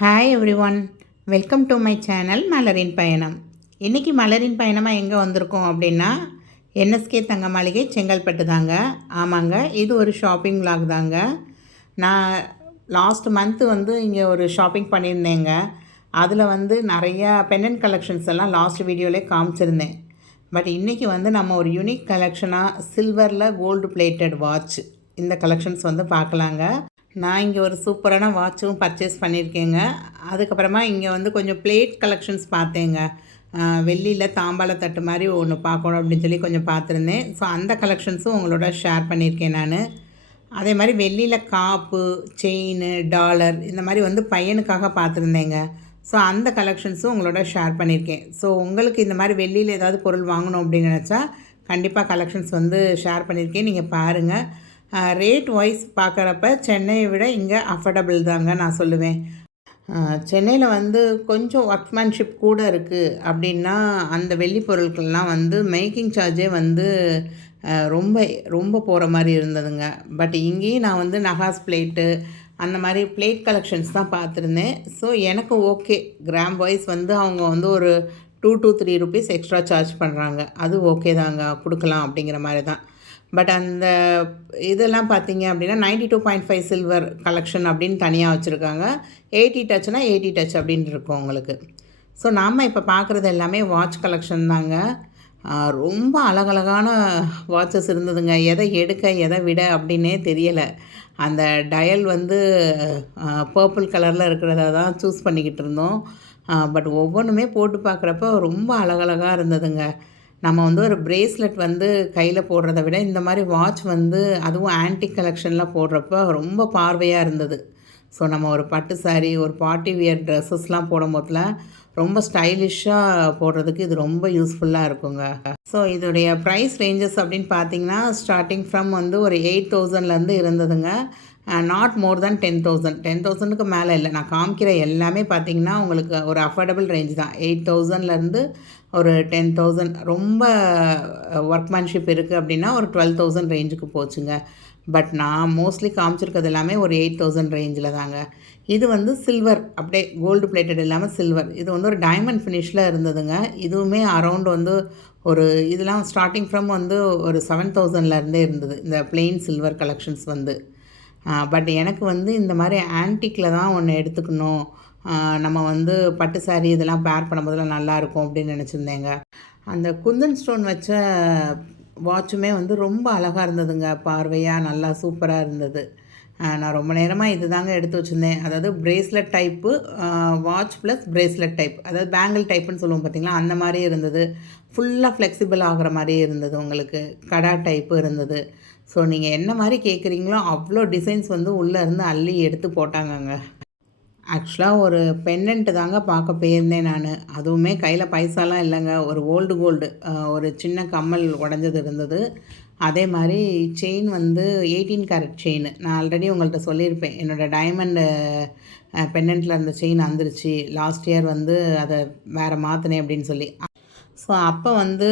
Hi every one, welcome to my channel மலரின் பயணம். இன்றைக்கி மலரின் பயணமாக எங்கே வந்திருக்கோம் அப்படின்னா என்எஸ்கே தங்க மாளிகை செங்கல்பட்டு தாங்க. ஆமாங்க, இது ஒரு ஷாப்பிங் விலாக் தாங்க. நான் லாஸ்ட் மந்த்து இங்கே ஒரு ஷாப்பிங் பண்ணியிருந்தேங்க. அதில் நிறையா பெண்டன்ட் கலெக்ஷன்ஸ் எல்லாம் லாஸ்ட் வீடியோவிலே காமிச்சிருந்தேன். பட் இன்றைக்கி நம்ம ஒரு யூனிக் கலெக்ஷனாக சில்வரில் கோல்டு பிளேட்டட் வாட்ச் இந்த கலெக்ஷன்ஸ் பார்க்கலாங்க. நான் இங்கே ஒரு சூப்பரான வாட்சும் பர்ச்சேஸ் பண்ணியிருக்கேங்க. அதுக்கப்புறமா இங்கே கொஞ்சம் பிளேட் கலெக்ஷன்ஸ் பார்த்தேங்க. வெள்ளியில் தாம்பாள தட்டு மாதிரி ஒன்று பார்க்கணும் அப்படின்னு சொல்லி கொஞ்சம் பார்த்துருந்தேன். ஸோ அந்த கலெக்ஷன்ஸும் உங்களோட ஷேர் பண்ணியிருக்கேன் நான். அதே மாதிரி வெள்ளியில் காப்பு, செயின், டாலர் இந்த மாதிரி பையனுக்காக பார்த்துருந்தேங்க. ஸோ அந்த கலெக்ஷன்ஸும் உங்களோட ஷேர் பண்ணியிருக்கேன். ஸோ உங்களுக்கு இந்த மாதிரி வெள்ளியில் ஏதாவது பொருள் வாங்கணும் அப்படின்னு நினச்சா கண்டிப்பாக கலெக்ஷன்ஸ் ஷேர் பண்ணியிருக்கேன், நீங்கள் பாருங்கள். ரேட் வைஸ் பார்க்குறப்ப சென்னையை விட இங்கே அஃபோர்டபுள் தாங்க நான் சொல்லுவேன். சென்னையில் கொஞ்சம் ஒர்க்மேன்ஷிப் கூட இருக்குது அப்படின்னா அந்த வெள்ளி பொருட்கள்லாம் மேக்கிங் சார்ஜே ரொம்ப ரொம்ப போகிற மாதிரி இருந்ததுங்க. பட் இங்கேயும் நான் நகாஸ் பிளேட்டு அந்த மாதிரி பிளேட் கலெக்ஷன்ஸ் தான் பார்த்துருந்தேன். ஸோ எனக்கு ஓகே, கிராம் வைஸ் அவங்க ஒரு 2 to 3 ருபீஸ் எக்ஸ்ட்ரா சார்ஜ் பண்ணுறாங்க, அது ஓகே தாங்க, கொடுக்கலாம் அப்படிங்கிற மாதிரி தான். பட் அந்த இதெல்லாம் பார்த்தீங்க அப்படின்னா 92.5 சில்வர் கலெக்ஷன் அப்படின்னு தனியாக வச்சுருக்காங்க. 80 டச்னா 80 டச் அப்படின்னு இருக்கும் உங்களுக்கு. ஸோ நாம் இப்போ பார்க்குறது எல்லாமே வாட்ச் கலெக்ஷன் தாங்க. ரொம்ப அழகழகான வாட்சஸ் இருந்ததுங்க. எதை எடுக்க எதை விட அப்படின்னே தெரியலை. அந்த டயல் பர்பிள் கலரில் இருக்கிறத தான் சூஸ் பண்ணிக்கிட்டு இருந்தோம். பட் ஒவ்வொன்றுமே போட்டு பார்க்குறப்ப ரொம்ப அழகழகாக இருந்ததுங்க. நம்ம ஒரு பிரேஸ்லெட் கையில் போடுறத விட இந்த மாதிரி வாட்ச் அதுவும் ஆன்டிக் கலெக்ஷனில் போடுறப்ப ரொம்ப பார்வையாக இருந்தது. ஸோ நம்ம ஒரு பட்டு சாரீ, ஒரு பார்ட்டி வியர் ட்ரெஸ்ஸஸ்லாம் போடும் போதில் ரொம்ப ஸ்டைலிஷ்ஷாக போடுறதுக்கு இது ரொம்ப யூஸ்ஃபுல்லாக இருக்குங்க. ஸோ இதோடைய ப்ரைஸ் ரேஞ்சஸ் அப்படின்னு பார்த்தீங்கன்னா ஸ்டார்டிங் ஃப்ரம் ஒரு 8,000லேருந்து இருந்ததுங்க. நாட் மோர் தேன் 10,000. 10,000க்கு மேலே இல்லை. நான் காமிக்கிற எல்லாமே பார்த்தீங்கன்னா உங்களுக்கு ஒரு அஃபோர்டபுள் ரேஞ்ச் தான். 8,000லேருந்து ஒரு 10,000, ரொம்ப ஒர்க்மேன்ஷிப் இருக்குது அப்படின்னா ஒரு 12,000 ரேஞ்சுக்கு போச்சுங்க. பட் நான் மோஸ்ட்லி காமிச்சிருக்கிறது எல்லாமே ஒரு 8,000 ரேஞ்சில் தாங்க. இது சில்வர், அப்படியே கோல்டு பிளேட்டட் இல்லாமல் சில்வர். இது ஒரு டைமண்ட் ஃபினிஷில் இருந்ததுங்க. இதுவுமே அரவுண்ட் ஒரு இதெல்லாம் ஸ்டார்டிங் ஃப்ரம் ஒரு 7,000லேருந்தே இருந்தது இந்த பிளெயின் சில்வர் கலெக்ஷன்ஸ் பட் எனக்கு இந்த மாதிரி ஆன்டிக்கில் தான் ஒன்று எடுத்துக்கணும், நம்ம பட்டு சாரீ இதெல்லாம் பேர் பண்ணும்போதெல்லாம் நல்லாயிருக்கும் அப்படின்னு நினச்சிருந்தேங்க. அந்த குந்தன் ஸ்டோன் வச்ச வாட்சுமே ரொம்ப அழகாக இருந்ததுங்க. பார்வையாக நல்லா சூப்பராக இருந்தது. நான் ரொம்ப நேரமாக இது தாங்க எடுத்து வச்சுருந்தேன். அதாவது bracelet type watch plus bracelet type, அதாவது பேங்கிள் டைப்புன்னு சொல்லுவோம் பார்த்திங்களா, அந்த மாதிரி இருந்தது. ஃபுல்லாக ஃப்ளெக்சிபிள் ஆகிற மாதிரியே இருந்தது. உங்களுக்கு கடா டைப்பு இருந்தது. ஸோ நீங்கள் என்ன மாதிரி கேட்குறீங்களோ அவ்வளோ டிசைன்ஸ் உள்ளே இருந்து அள்ளி எடுத்து போட்டாங்கங்க. ஆக்சுவலாக ஒரு பெண்டன்ட்டு தாங்க பார்க்க போயிருந்தேன் நான். அதுவுமே கையில் பைசாலாம் இல்லைங்க. ஒரு கோல்டு ஒரு சின்ன கம்மல் உடஞ்சது இருந்தது. அதே மாதிரி செயின் 18 கேரட் செயின். நான் ஆல்ரெடி உங்கள்கிட்ட சொல்லியிருப்பேன், என்னோடய டைமண்டு பெண்டன்ட்டில் இருந்த செயின் வந்துருச்சு. லாஸ்ட் இயர் அதை வேறு மாற்றினேன் அப்படின்னு சொல்லி. ஸோ அப்போ அது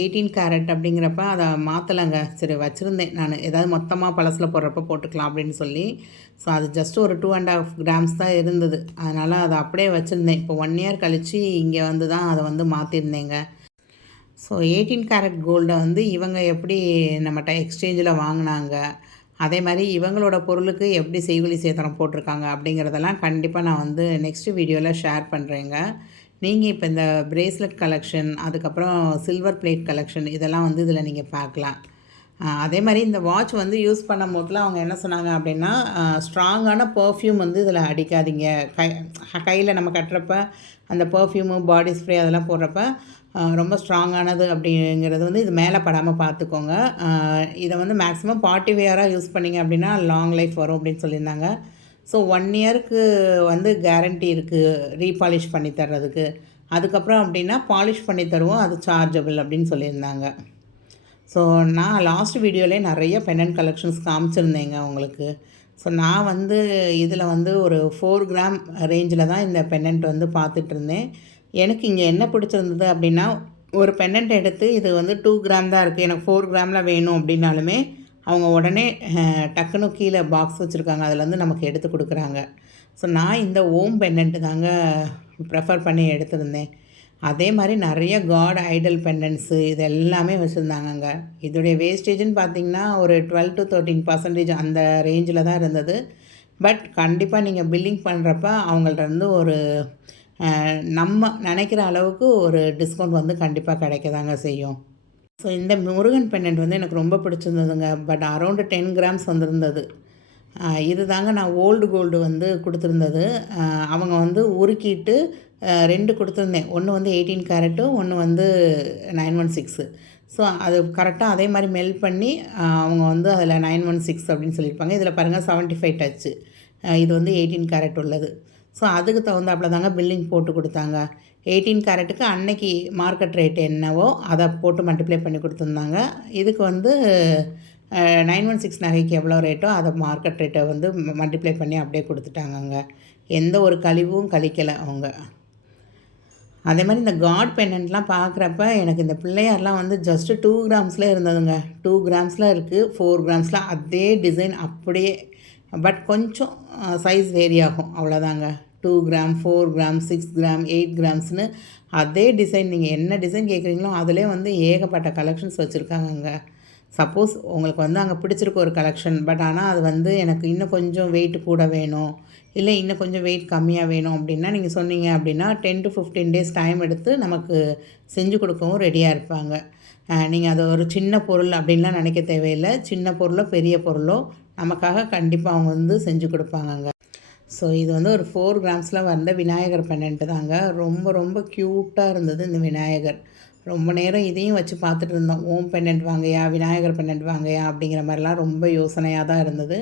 18 கேரட் அப்படிங்கிறப்ப அதை மாற்றலைங்க. சரி வச்சுருந்தேன் நான், ஏதாவது மொத்தமாக பழசில் போடுறப்ப போட்டுக்கலாம் அப்படின்னு சொல்லி. ஸோ அது ஜஸ்ட் ஒரு 2.5 கிராம்ஸ் தான் இருந்தது. அதனால் அதை அப்படியே வச்சுருந்தேன். இப்போ 1 இயர் கழித்து இங்கே தான் அதை மாற்றிருந்தேங்க. ஸோ 18 கேரட் கோல்டை இவங்க எப்படி நம்மகிட்ட எக்ஸ்சேஞ்சில் வாங்கினாங்க, அதே மாதிரி இவங்களோட பொருளுக்கு எப்படி செய்கூலி சேதாரம் போட்டிருக்காங்க அப்படிங்கிறதெல்லாம் கண்டிப்பாக நான் நெக்ஸ்ட் வீடியோவில் ஷேர் பண்ணுறேங்க. நீங்கள் இப்போ இந்த பிரேஸ்லெட் கலெக்ஷன், அதுக்கப்புறம் சில்வர் பிளேட் கலெக்ஷன் இதெல்லாம் இதில் நீங்கள் பார்க்கலாம். அதே மாதிரி இந்த வாட்ச் யூஸ் பண்ணும் போதெல்லாம் அவங்க என்ன சொன்னாங்க அப்படின்னா, ஸ்ட்ராங்கான பர்ஃப்யூம் இதில் அடிக்காதீங்க. கையில் நம்ம கட்டுறப்ப அந்த பர்ஃப்யூமு, பாடி ஸ்ப்ரே அதெல்லாம் போடுறப்ப ரொம்ப ஸ்ட்ராங்கானது அப்படிங்கிறது இது மேலே படாமல் பார்த்துக்கோங்க. இதை மேக்ஸிமம் பார்ட்டி வேராக யூஸ் பண்ணிங்க அப்படின்னா லாங் லைஃப் வரும் அப்படின்னு சொல்லியிருந்தாங்க. ஸோ 1 இயருக்கு கேரண்டி இருக்குது ரீபாலிஷ் பண்ணி தர்றதுக்கு. அதுக்கப்புறம் அப்படின்னா பாலிஷ் பண்ணி தருவோம், அது சார்ஜபிள் அப்படின்னு சொல்லியிருந்தாங்க. ஸோ நான் லாஸ்ட் வீடியோவிலே நிறைய பெண்டன்ட் கலெக்ஷன்ஸ் காமிச்சிருந்தேங்க உங்களுக்கு. ஸோ நான் இதில் ஒரு 4 கிராம் ரேஞ்சில் தான் இந்த பெண்டன்ட் பார்த்துட்ருந்தேன். எனக்கு இங்கே என்ன பிடிச்சிருந்தது அப்படின்னா, ஒரு பெண்டன்ட் எடுத்து இது 2 கிராம் தான் இருக்குது, எனக்கு 4 கிராமில் வேணும் அப்படின்னாலுமே அவங்க உடனே டக்குன்னு கீழே பாக்ஸ் வச்சுருக்காங்க, அதில் நமக்கு எடுத்து கொடுக்குறாங்க. ஸோ நான் இந்த ஓம் பெண்டன்ட்டு தாங்க ப்ரெஃபர் பண்ணி எடுத்திருந்தேன். அதே மாதிரி நிறைய காட் ஐடல் பெண்டன்ட்ஸு இது எல்லாமே வச்சுருந்தாங்கங்க. இதோடைய வேஸ்டேஜ்னு பார்த்திங்கன்னா ஒரு 12-13% அந்த ரேஞ்சில் தான் இருந்தது. பட் கண்டிப்பாக நீங்கள் பில்லிங் பண்ணுறப்ப அவங்கள்ட்ட இருந்து ஒரு நம்ம நினைக்கிற அளவுக்கு ஒரு டிஸ்கவுண்ட் வந்து கண்டிப்பாக கிடைக்கதாங்க செய்யும். ஸோ இந்த முருகன் பெண்டன்ட் வந்து எனக்கு ரொம்ப பிடிச்சிருந்ததுங்க. பட் அரௌண்டு 10 கிராம்ஸ் வந்திருந்தது. இது தாங்க நான் ஓல்டு கோல்டு வந்து கொடுத்துருந்தது. அவங்க வந்து உருக்கிட்டு 2 கொடுத்துருந்தேன். ஒன்று வந்து 18 கேரட்டும், ஒன்று வந்து 916. ஸோ அது கரெக்டாக அதே மாதிரி மெல்ட் பண்ணி அவங்க வந்து அதில் 916 அப்படின்னு சொல்லியிருப்பாங்க. இதில் பாருங்கள் 75 டச்சு. இது வந்து 18 கேரட் உள்ளது. ஸோ அதுக்கு தகுந்தாப்பில் தாங்க பில்லிங் போட்டு கொடுத்தாங்க. 18 கேரட்டுக்கு அன்னைக்கு மார்க்கெட் ரேட் என்னவோ அதை போட்டு மல்டிப்ளை பண்ணி கொடுத்துருந்தாங்க. இதுக்கு வந்து 916 நகைக்கு எவ்வளோ ரேட்டோ அதை மார்க்கெட் ரேட்டை வந்து மல்டிப்ளை பண்ணி அப்படியே கொடுத்துட்டாங்கங்க. எந்த ஒரு கழிவும் கழிக்கலை அவங்க. அதே மாதிரி இந்த காட் பெண்டன்ட்லாம் பார்க்குறப்ப எனக்கு இந்த பிள்ளையார்லாம் வந்து ஜஸ்ட்டு 2 கிராம்ஸில் இருந்ததுங்க. 2 கிராம்ஸில் இருக்குது, 4 கிராம்ஸில் அதே டிசைன் அப்படியே. பட் கொஞ்சம் சைஸ் வேரி ஆகும், அவ்வளோதாங்க. 2 கிராம், 4 கிராம், 6 கிராம், 8 கிராம்ஸ்னு அதே டிசைன். நீங்கள் என்ன டிசைன் கேட்குறீங்களோ அதிலே வந்து ஏகப்பட்ட கலெக்ஷன்ஸ் வச்சுருக்காங்கங்க. சப்போஸ் உங்களுக்கு வந்து அங்கே பிடிச்சிருக்கு ஒரு கலெக்ஷன், பட் ஆனால் அது வந்து எனக்கு இன்னும் கொஞ்சம் வெயிட் கூட வேணும், இல்லை இன்னும் கொஞ்சம் வெயிட் கம்மியாக வேணும் அப்படின்னா நீங்கள் சொன்னீங்க அப்படின்னா 10 to 15 டேஸ் டைம் எடுத்து நமக்கு செஞ்சு கொடுக்கவும் ரெடியாக இருப்பாங்க. நீங்கள் அது ஒரு சின்ன பொருள் அப்படின்லாம் நினைக்க தேவையில்லை. சின்ன பொருளோ பெரிய பொருளோ நமக்காக கண்டிப்பாக அவங்க வந்து செஞ்சு கொடுப்பாங்கங்க. ஸோ இது வந்து ஒரு 4 கிராம்ஸில் வந்த விநாயகர் பெண்டன்ட்டு தாங்க. ரொம்ப ரொம்ப க்யூட்டாக இருந்தது இந்த விநாயகர். ரொம்ப நேரம் இதையும் வச்சு பார்த்துட்டு இருந்தோம். ஓம் பெண்டன்ட் வாங்கையா, விநாயகர் பெண்டன்ட் வாங்கையா அப்படிங்கிற மாதிரிலாம் ரொம்ப யோசனையாக தான் இருந்தது.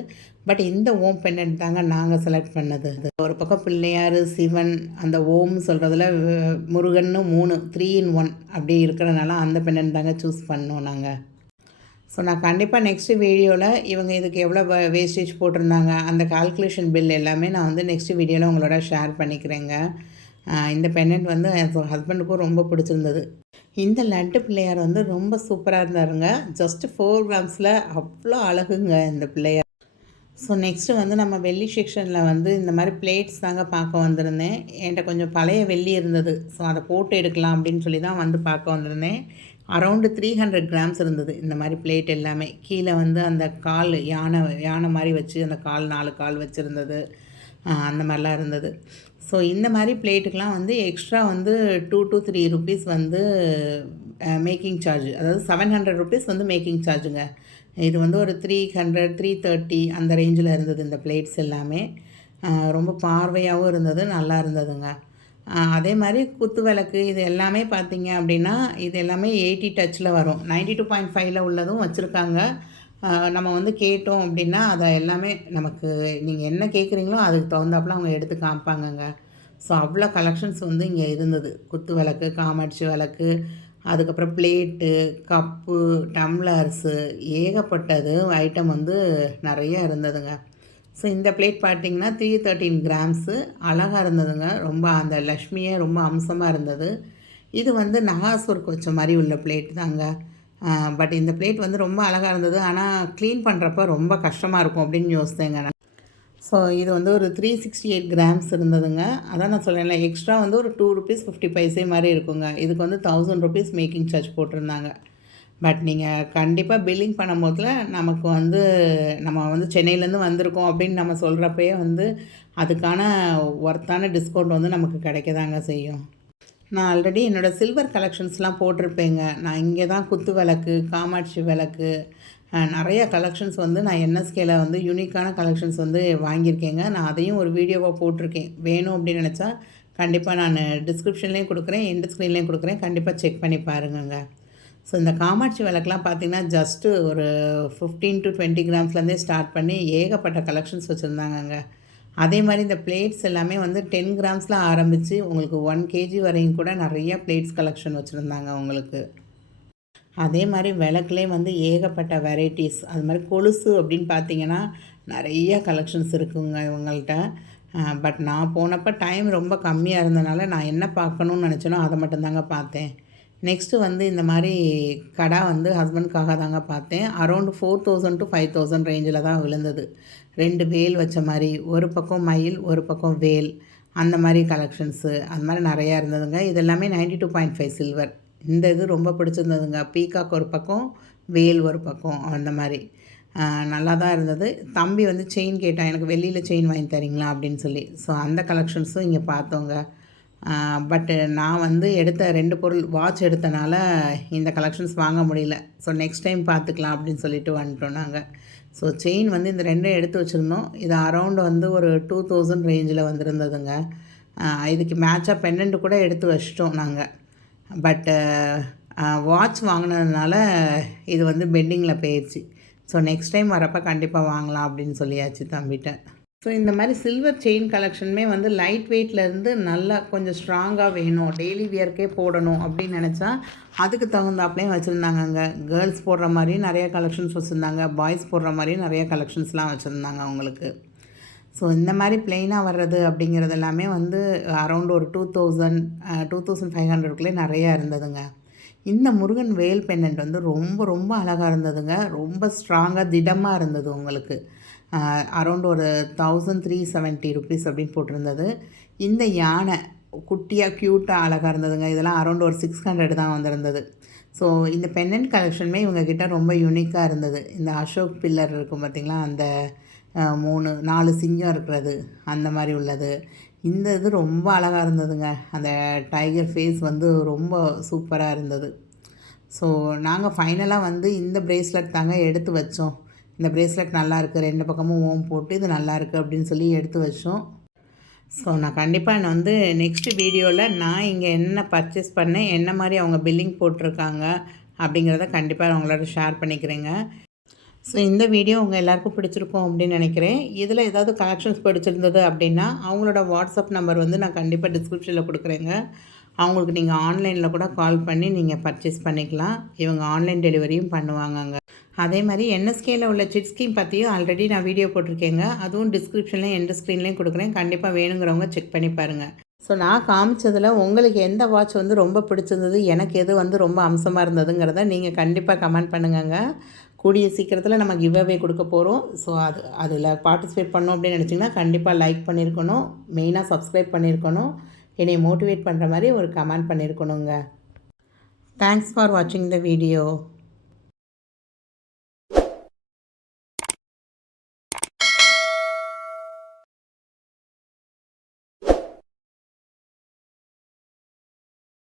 பட் இந்த ஓம் பெண்டன்ட் தாங்க நாங்கள் செலக்ட் பண்ணது. ஒரு பக்கம் பிள்ளையார், சிவன், அந்த ஓம் சொல்கிறதுல முருகன்னு 3 in 1 அப்படி இருக்கிறனால அந்த பெண்டன்ட் தாங்க சூஸ் பண்ணோம் நாங்கள். ஸோ நான் கண்டிப்பாக நெக்ஸ்ட்டு வீடியோவில் இவங்க இதுக்கு எவ்வளோ வேஸ்டேஜ் போட்டிருந்தாங்க அந்த கால்குலேஷன் பில் எல்லாமே நான் வந்து நெக்ஸ்ட் வீடியோவில் உங்களோட ஷேர் பண்ணிக்கிறேங்க. இந்த பெண்டன்ட் வந்து என் ஹஸ்பண்டுக்கும் ரொம்ப பிடிச்சிருந்தது. இந்த லட்டு பிள்ளையார் வந்து ரொம்ப சூப்பராக இருந்தாருங்க. ஜஸ்ட்டு 4 கிராம்ஸில் அவ்வளோ அழகுங்க இந்த பிள்ளையார். ஸோ நெக்ஸ்ட்டு வந்து நம்ம வெள்ளி செக்ஷனில் வந்து இந்த மாதிரி பிளேட்ஸ் தாங்க பார்க்க வந்திருந்தேன். என்கிட்ட கொஞ்சம் பழைய வெள்ளி இருந்தது. ஸோ அதை போட்டு எடுக்கலாம் அப்படின்னு சொல்லி தான் வந்து பார்க்க வந்திருந்தேன். அரௌண்டு 300 கிராம்ஸ் இருந்தது இந்த மாதிரி பிளேட் எல்லாமே. கீழே வந்து அந்த கால் யானை மாதிரி வச்சு அந்த 4 கால் வச்சுருந்தது, அந்த மாதிரிலாம் இருந்தது. ஸோ இந்த மாதிரி பிளேட்டுக்கெலாம் வந்து எக்ஸ்ட்ரா வந்து 2 to 3 rupees வந்து மேக்கிங் சார்ஜ், அதாவது 700 rupees வந்து மேக்கிங் சார்ஜுங்க. இது வந்து ஒரு 300, 330 அந்த ரேஞ்சில் இருந்தது இந்த பிளேட்ஸ் எல்லாமே. ரொம்ப பார்வையாகவும் இருந்தது, நல்லா இருந்ததுங்க. அதே மாதிரி குத்து விளக்கு இது எல்லாமே பார்த்திங்க அப்படின்னா இது எல்லாமே 80 டச்சில் வரும். 92.5ல் உள்ளதும் வச்சுருக்காங்க. நம்ம வந்து கேட்டோம் அப்படின்னா அதை எல்லாமே நமக்கு நீங்கள் என்ன கேட்குறீங்களோ அதுக்கு தகுந்தாப்பில் அவங்க எடுத்து காமிப்பாங்கங்க. ஸோ அவ்வளோ கலெக்ஷன்ஸ் வந்து இங்கே இருந்தது. குத்து விளக்கு, காமாட்சி விளக்கு, அதுக்கப்புறம் பிளேட்டு, கப்பு, டம்ளர்ஸு, ஏகப்பட்டது ஐட்டம் வந்து நிறையா இருந்ததுங்க. ஸோ இந்த பிளேட் பார்த்திங்கன்னா 313 கிராம்ஸு அழகாக இருந்ததுங்க. ரொம்ப அந்த லக்ஷ்மியே ரொம்ப அம்சமாக இருந்தது. இது வந்து நகாஸ் ஒர்க் வச்ச மாதிரி உள்ள பிளேட் தாங்க. பட் இந்த பிளேட் வந்து ரொம்ப அழகாக இருந்தது. ஆனால் க்ளீன் பண்ணுறப்ப ரொம்ப கஷ்டமாக இருக்கும் அப்படின்னு யோசித்தேங்க நான். ஸோ இது வந்து ஒரு 368 கிராம்ஸ் இருந்ததுங்க. அதான் நான் சொல்கிறேன்ல, எக்ஸ்ட்ரா வந்து ஒரு 2 rupees 50 paise மாதிரி இருக்குங்க. இதுக்கு வந்து 1000 rupees மேக்கிங் சார்ஜ் போட்டிருந்தாங்க. பட் நீங்கள் கண்டிப்பாக பில்லிங் பண்ணும்போதில் நமக்கு வந்து நம்ம வந்து சென்னையிலேருந்து வந்திருக்கோம் அப்படின்னு நம்ம சொல்கிறப்பயே வந்து அதுக்கான ஒர்த்தான டிஸ்கவுண்ட் வந்து நமக்கு கிடைக்கதாங்க செய்யும். நான் ஆல்ரெடி என்னோடய சில்வர் கலெக்ஷன்ஸ்லாம் போட்டிருப்பேங்க. நான் இங்கே தான் குத்து விளக்கு, காமாட்சி விளக்கு, நிறைய கலெக்ஷன்ஸ் வந்து நான் என்எஸ்கேல வந்து யூனிக்கான கலெக்ஷன்ஸ் வந்து வாங்கியிருக்கேங்க. நான் அதையும் ஒரு வீடியோவாக போட்டிருக்கேன். வேணும் அப்படின்னு நினச்சா கண்டிப்பாக நான் டிஸ்கிரிப்ஷன்லேயும் கொடுக்குறேன், எண்ட் ஸ்க்ரீன்லேயும் கொடுக்குறேன். கண்டிப்பாக செக் பண்ணி பாருங்கங்க. ஸோ இந்த காமாட்சி விளக்குலாம் பார்த்திங்கன்னா ஜஸ்ட்டு ஒரு 15 to 20 கிராம்ஸ்லேருந்தே ஸ்டார்ட் பண்ணி ஏகப்பட்ட கலெக்ஷன்ஸ் வச்சுருந்தாங்கங்க. அதே மாதிரி இந்த பிளேட்ஸ் எல்லாமே வந்து 10 கிராம்ஸில் ஆரம்பித்து உங்களுக்கு 1 kg வரையும் கூட நிறையா பிளேட்ஸ் கலெக்ஷன் வச்சுருந்தாங்க உங்களுக்கு. அதே மாதிரி விளக்குலேயே வந்து ஏகப்பட்ட வெரைட்டிஸ். அது மாதிரி கொலுசு அப்படின்னு பார்த்திங்கன்னா நிறைய கலெக்ஷன்ஸ் இருக்குங்க இவங்கள்ட்ட. பட் நான் போனப்போ டைம் ரொம்ப கம்மியாக இருந்தனால நான் என்ன பார்க்கணுன்னு நினச்சேனோ அதை மட்டும்தாங்க பார்த்தேன். நெக்ஸ்ட்டு வந்து இந்த மாதிரி கடை வந்து ஹஸ்பண்டுக்காக தாங்க பார்த்தேன். அரௌண்டு 4000 to 5000 ரேஞ்சில் தான் விழுந்தது. 2 வேல் வச்ச மாதிரி, ஒரு பக்கம் மயில் ஒரு பக்கம் வேல், அந்த மாதிரி கலெக்ஷன்ஸு அந்த மாதிரி நிறையா இருந்ததுங்க. இது எல்லாமே 92.5 சில்வர். இந்த இது ரொம்ப பிடிச்சிருந்ததுங்க. பீகாக் ஒரு பக்கம், வேல் ஒரு பக்கம், அந்த மாதிரி நல்லா தான் இருந்தது. தம்பி வந்து செயின் கேட்டான், எனக்கு வெள்ளியில் செயின் வாங்கி தரீங்களா அப்படின்னு சொல்லி. ஸோ அந்த கலெக்ஷன்ஸும் இங்கே பார்த்தோங்க. பட்டு நான் வந்து எடுத்த 2 பொருள் வாட்ச் எடுத்தனால இந்த கலெக்ஷன்ஸ் வாங்க முடியல. ஸோ நெக்ஸ்ட் டைம் பார்த்துக்கலாம் அப்படின்னு சொல்லிட்டு வந்துட்டோம் நாங்கள். ஸோ செயின் வந்து இந்த 2ம் எடுத்து வச்சுருந்தோம். இது அரவுண்ட் வந்து ஒரு 2000 ரேஞ்சில் வந்திருந்ததுங்க. இதுக்கு மேட்சாக பெண்டன்ட் கூட எடுத்து வச்சிட்டோம் நாங்கள். பட்டு வாட்ச் வாங்கினதுனால இது வந்து பெண்டிங்கில் போயிடுச்சு. ஸோ நெக்ஸ்ட் டைம் வரப்போ கண்டிப்பாக வாங்கலாம் அப்படின்னு சொல்லியாச்சு தம்பிட்ட. ஸோ இந்த மாதிரி சில்வர் செயின் கலெக்ஷனுமே வந்து லைட் வெயிட்லேருந்து நல்லா கொஞ்சம் ஸ்ட்ராங்காக வேணும், டெய்லி வியர்க்கே போடணும் அப்படின்னு நினச்சா அதுக்கு தகுந்தாப்புலேயும் வச்சுருந்தாங்கங்க. கேர்ள்ஸ் போடுற மாதிரியும் நிறைய கலெக்ஷன்ஸ் வச்சுருந்தாங்க, பாய்ஸ் போடுற மாதிரியும் நிறைய கலெக்ஷன்ஸ்லாம் வச்சுருந்தாங்க அவங்களுக்கு. ஸோ இந்த மாதிரி ப்ளெயினாக வர்றது அப்படிங்கிறது எல்லாமே வந்து அரௌண்ட் ஒரு 2500க்குள்ளே நிறையா இருந்ததுங்க. இந்த முருகன் வேல் பெண்டன்ட் வந்து ரொம்ப ரொம்ப அழகாக இருந்ததுங்க. ரொம்ப ஸ்ட்ராங்காக திடமாக இருந்தது உங்களுக்கு. அரௌண்ட் ஒரு 1370 ருபீஸ் அப்படின்னு போட்டிருந்தது. இந்த யானை குட்டியாக க்யூட்டாக அழகாக இருந்ததுங்க. இதெல்லாம் அரௌண்ட் ஒரு 600 தான் வந்திருந்தது. ஸோ இந்த பெண்டன்ட் கலெக்ஷனுமே இவங்கக்கிட்ட ரொம்ப யூனிக்காக இருந்தது. இந்த அசோக் பில்லர் இருக்கும் பார்த்திங்களா, அந்த 4 சிங்கம் இருக்கிறது, அந்த மாதிரி உள்ளது. இந்த இது ரொம்ப அழகாக இருந்ததுங்க. அந்த டைகர் ஃபேஸ் வந்து ரொம்ப சூப்பராக இருந்தது. ஸோ நாங்கள் ஃபைனலாக வந்து இந்த பிரேஸ்லெட் தாங்க எடுத்து வச்சோம். இந்த பிரேஸ்லெட் நல்லாயிருக்கு, 2 பக்கமும் ஓம் போட்டு இது நல்லாயிருக்கு அப்படின்னு சொல்லி எடுத்து வச்சோம். ஸோ நான் கண்டிப்பாக வந்து நெக்ஸ்ட் வீடியோவில் நான் இங்கே என்ன பர்ச்சேஸ் பண்ணேன், என்ன மாதிரி அவங்க பில்லிங் போட்டிருக்காங்க அப்படிங்கிறத கண்டிப்பாக அவங்களோட ஷேர் பண்ணிக்கிறேங்க. ஸோ இந்த வீடியோ உங்கள் எல்லாருக்கும் பிடிச்சிருக்கும் அப்படின்னு நினைக்கிறேன். இதில் ஏதாவது கலெக்ஷன்ஸ் பிடிச்சிருந்தது அப்படின்னா அவங்களோட வாட்ஸ்அப் நம்பர் வந்து நான் கண்டிப்பாக டிஸ்கிரிப்ஷனில் கொடுக்குறேங்க. அவங்களுக்கு நீங்கள் ஆன்லைனில் கூட கால் பண்ணி நீங்கள் பர்ச்சேஸ் பண்ணிக்கலாம். இவங்க ஆன்லைன் டெலிவரியும் பண்ணுவாங்கங்க. அதே மாதிரி என்எஸ்கேயில் உள்ள சிட் ஸ்கீம் பற்றியும் ஆல்ரெடி நான் வீடியோ போட்டிருக்கேங்க. அதுவும் டிஸ்கிரிப்ஷன்லேயும் எண்ட் ஸ்க்ரீன்லேயும் கொடுக்குறேன். கண்டிப்பாக வேணுங்கிறவங்க செக் பண்ணி பாருங்கள். ஸோ நான் காமிச்சதில் உங்களுக்கு எந்த வாட்ச் வந்து ரொம்ப பிடிச்சிருந்தது, எனக்கு எது வந்து ரொம்ப அம்சமாக இருந்ததுங்கிறத நீங்கள் கண்டிப்பாக கமெண்ட் பண்ணுங்கங்க. கூடிய சீக்கிரத்தில் நம்ம கிவ் அவே கொடுக்க போகிறோம். ஸோ அதில் பார்ட்டிசிபேட் பண்ணோம் அப்படின்னு நினச்சிங்கன்னா கண்டிப்பாக லைக் பண்ணியிருக்கணும், மெயினாக சப்ஸ்கிரைப் பண்ணியிருக்கணும், என்னை மோட்டிவேட் பண்ணுற மாதிரி ஒரு கமெண்ட் பண்ணியிருக்கணுங்க. தேங்க்ஸ் ஃபார் வாட்சிங் த வீடியோ.